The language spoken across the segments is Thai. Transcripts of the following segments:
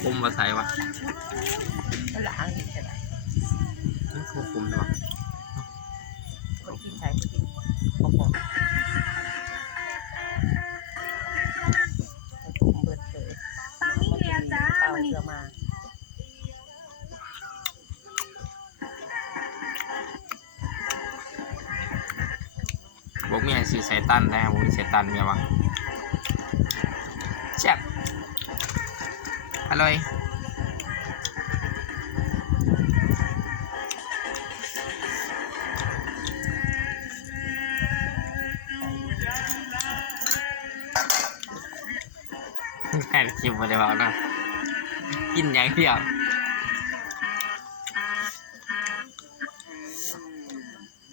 คุมมาใส่วะหลังอีกแต่ละคุมใช่ปะคนกินใส่คนกินพอเบิดเลยปามี่เรียนจ้าเปล่าเรือมาบอกเมียสีใส่ตันได้ครับผมใส่ตันเมียวะแซ่บอร่อยแค่คิดมาได้เปล่านะกินอย่างเดียว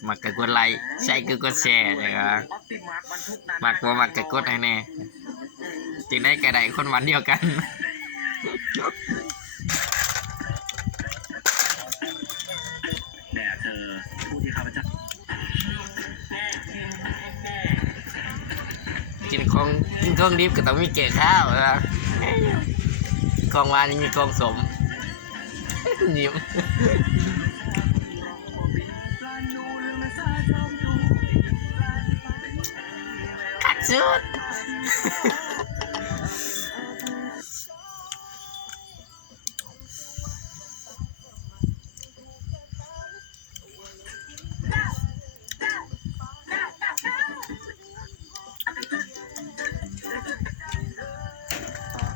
มักกะกดไลค์ใช่กดแชร์ใช่ไหมมักว่ามักกะกดให้แน่จึงได้กระไดคนวันเดียวกันแด่เธอผู้ที่ข้าพเจ้ากินของดิบก็ต้องมีเกล็ดข้าวนะของหวานนี่มีของสมยิ้มขัดสุด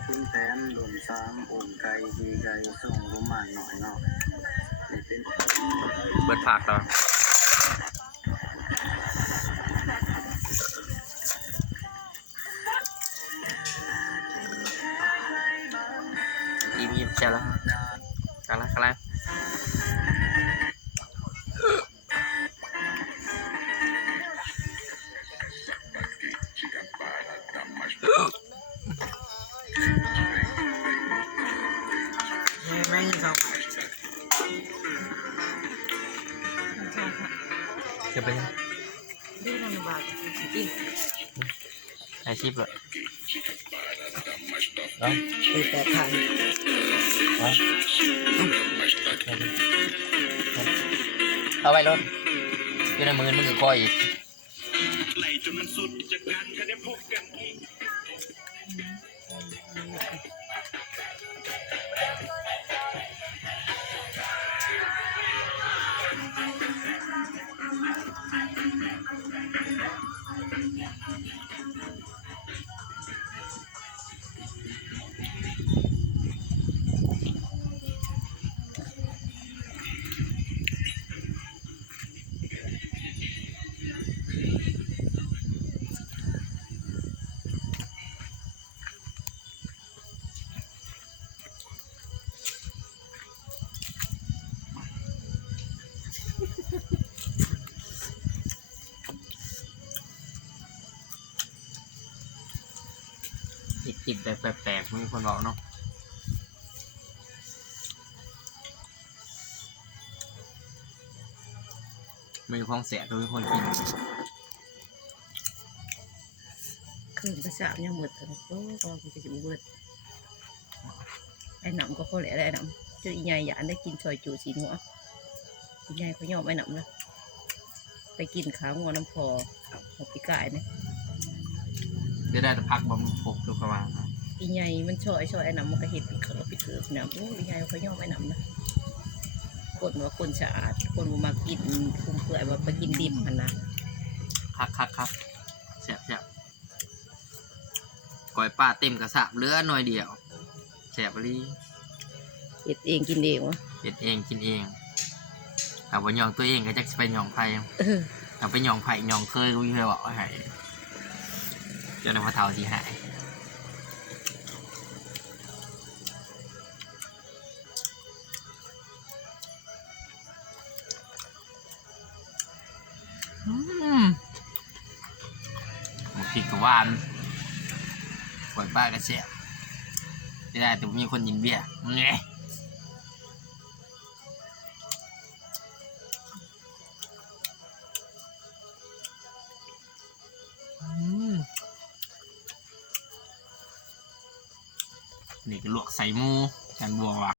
คุณแผนหล่นซ้ำองค์ไก่ดีไก่ส่งลมมาหน่อยเนาะเบิดผักต่อยิ้มเชียวแล้วกันละแม่งชอบจะไปดูนันบาทกินอาชีพเลยตีแต่ขันเอาไปรถอยู่ในมือมึงก็ก้อยอีกไหลจนมันสุดจากกันก็ได้พบกันจิบแบบแปลกๆมีคนบอกเนาะมีของเสียก็มีคนกินคืนภาษาเนี่ยหมดแต่ก็จะจะเบิดไอ้หนำก็พอแหละไอ้หนำเจ้าอีใหญ่อยากได้กินซอยจูสีหัวอีใหญ่เขายอมไอ้หนำนะไปกินขางัวน้ำพอของปีกายเนี่ยได้แต่พักบำรุงพกตัวประมาณอีใหญ่มันช่อยไอ้หนำมันก็เห็ดปีเขือเนี่ยโอ้อีใหญ่เขายอมไอ้หนำนะคนว่าคนสะอาดคนมากินคุมเปื่อยว่าไปกินดิบมันนะครับแซ่บก้อยป้าเต็มกระสับเหลือหน่อยเดียวแซ่บเลยเห็ดเองกินเองวะเห็ดเองกินเองแต่ว่าหยองตัวเองก็จะไปหยองไผ่แต่ไปหยองไผ่หยองเคยกูยังบอกว่าหายจนว่าเท้าสีหายหมกพริกกระวานปล่อยป้ากระเสียบไม่ได้แต่มีคนยินเบี้ยไงนี่ก็ ลวกใส่หมูกันบัวว่ะ